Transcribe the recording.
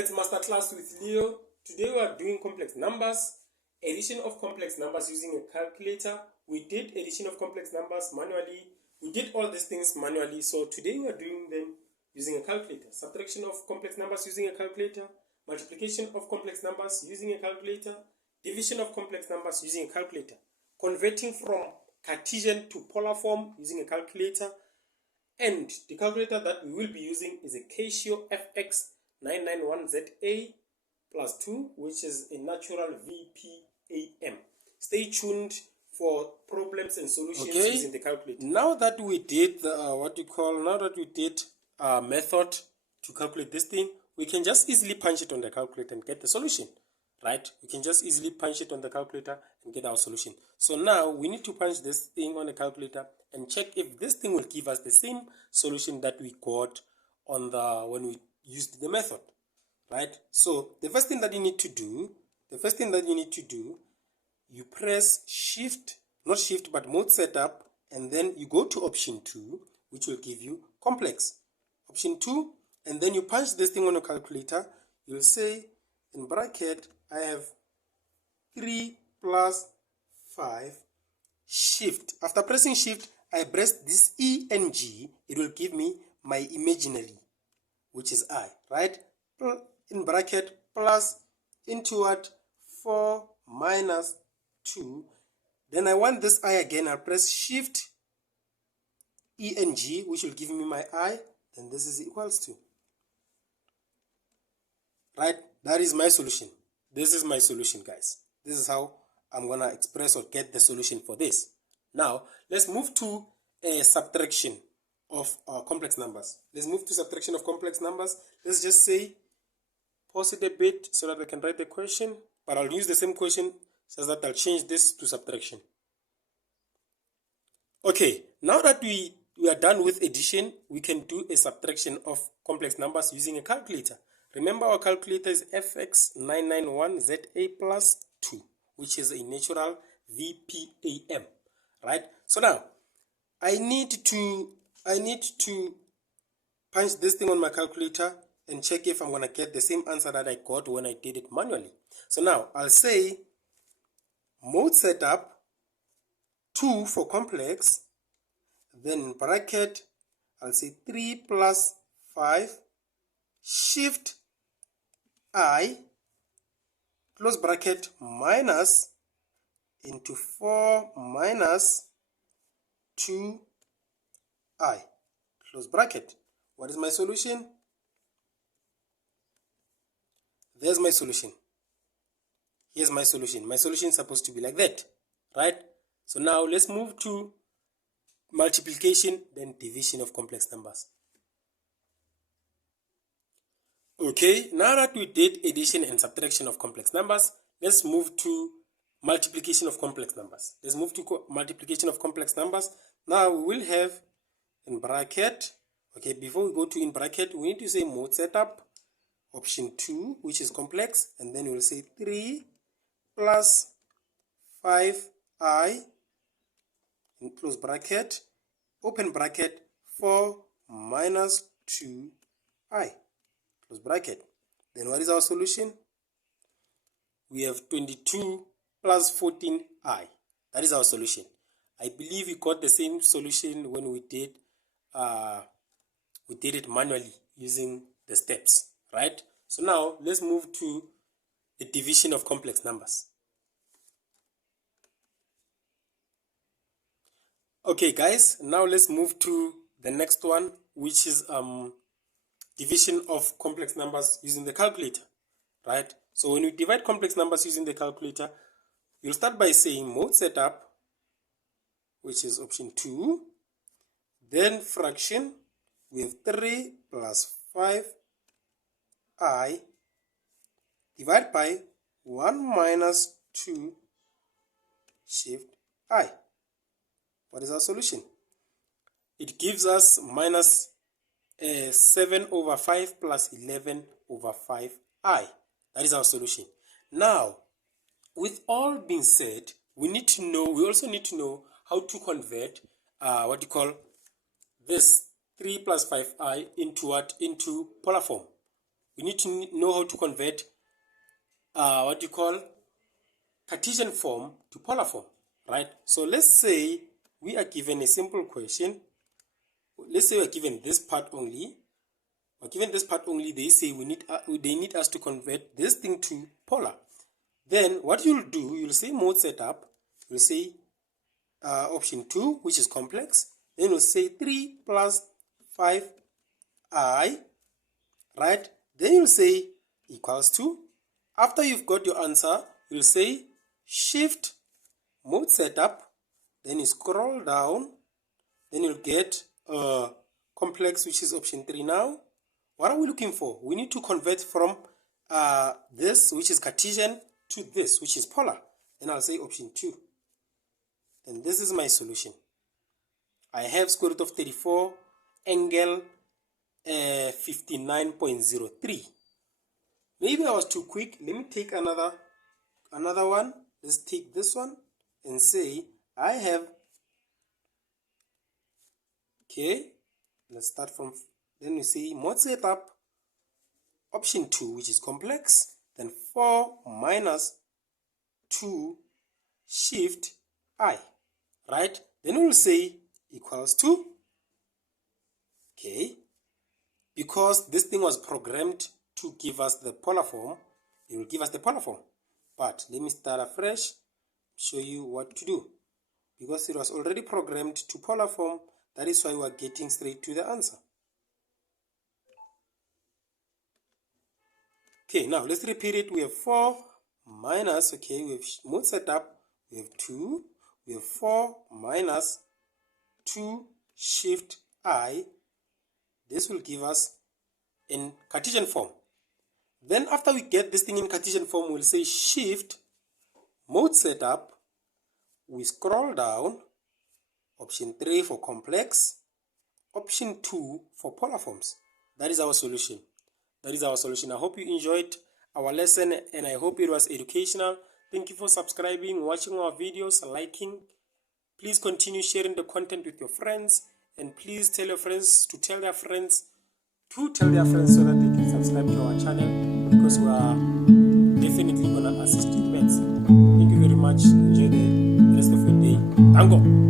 Let's master class with Leo. Today we are doing complex numbers, addition of complex numbers using a calculator. We did addition of complex numbers manually. We did all these things manually. So today we are doing them using a calculator. Subtraction of complex numbers using a calculator. Multiplication of complex numbers using a calculator. Division of complex numbers using a calculator. Converting from Cartesian to polar form using a calculator. And the calculator that we will be using is a Casio FX991ZA plus 2, which is a Natural V.P.A.M. Stay tuned for problems and solutions using the calculator. Now that we did method to calculate this thing, we can just easily punch it on the calculator and get the solution. Right? We can just easily punch it on the calculator and get our solution. So now we need to punch this thing on the calculator and check if this thing will give us the same solution that we got on when we used the method. Right? So the first thing that you need to do, you press mode setup, and then you go to option 2, which will give you complex. Option 2, and then you punch this thing on a calculator. You'll say in bracket, I have 3 plus 5, shift. After pressing shift, I press this E and G. It will give me my imaginary, which is I, right? In bracket, plus into what? 4 minus 2. Then I want this I again. I'll press shift E and G, which will give me my I. Then this is equals to. Right? That is my solution. This is my solution, guys. This is how I'm going to express or get the solution for this. Now, let's move to a subtraction of complex numbers. Let's just say, pause it a bit so that I can write the question. But I'll use the same question so that I'll change this to subtraction. Okay, now that we are done with addition, we can do a subtraction of complex numbers using a calculator. Remember, our calculator is FX991ZA plus 2, which is a Natural V.P.A.M. Right? So now, I need to punch this thing on my calculator and check if I'm going to get the same answer that I got when I did it manually. So now, I'll say mode setup 2 for complex, then in bracket, I'll say 3 plus 5, shift I, close bracket, minus into 4 minus 2I, close bracket. What is my solution? There's my solution. Here's my solution. My solution is supposed to be like that, right? So now let's move to multiplication, then division of complex numbers. Okay, now that we did addition and subtraction of complex numbers, let's move to multiplication of complex numbers. Multiplication of complex numbers. Now we will have in bracket, okay, before we go to in bracket, we need to say mode setup, option 2, which is complex, and then we'll say 3 plus 5i, in close bracket, open bracket, 4 minus 2i. Close bracket. Then what is our solution? We have 22 plus 14i. That is our solution. I believe we got the same solution when we did it manually using the steps, right? So now let's move to the division of complex numbers. Okay, guys, now let's move to the next one, which is division of complex numbers using the calculator, right? So when you divide complex numbers using the calculator, you'll start by saying mode setup, which is option 2, then fraction, we have 3 plus 5i, divide by 1 minus 2, shift I. What is our solution? It gives us minus 7 over 5 plus 11 over 5i. That is our solution. Now, with all being said, we also need to know how to convert this 3 plus 5i into polar form. we need to know how to convert what you call Cartesian form to polar form, right? So let's say we are given a simple question. Let's say we are given this part only. Given this part only, they say they need us to convert this thing to polar. Then what you'll do, you'll say mode setup, you'll say option 2, which is complex, then you'll say 3 plus 5i, right? Then you'll say equals to. After you've got your answer, you'll say shift mode setup, then you scroll down, then you'll get complex, which is option 3 now. What are we looking for? We need to convert from this, which is Cartesian, to this, which is polar. Then I'll say option 2. And this is my solution. I have square root of 34 angle 59.03. Maybe I was too quick. Let me take another one. Let's take this one and say I have, okay, let's start from, then we say mode setup, option 2, which is complex, then 4 minus 2 shift I, right? Then we'll say equals to, okay, because this thing was programmed to give us the polar form, it will give us the polar form. But let me start afresh, show you what to do. Because it was already programmed to polar form, that is why we are getting straight to the answer. Okay, now let's repeat it. We have 4 minus, okay, we have mode setup, we have 2, we have 4 minus 2 shift I. This will give us in Cartesian form. Then after we get this thing in Cartesian form, we'll say shift mode setup, we scroll down, option 3 for complex, option 2 for polar forms. That is our solution. That is our solution. I hope you enjoyed our lesson and I hope it was educational. Thank you for subscribing, watching our videos, liking. Please continue sharing the content with your friends, and please tell your friends to tell their friends so that they can subscribe to our channel, because we are definitely going to assist with maths. Thank you very much. Enjoy the rest of your day. Tango!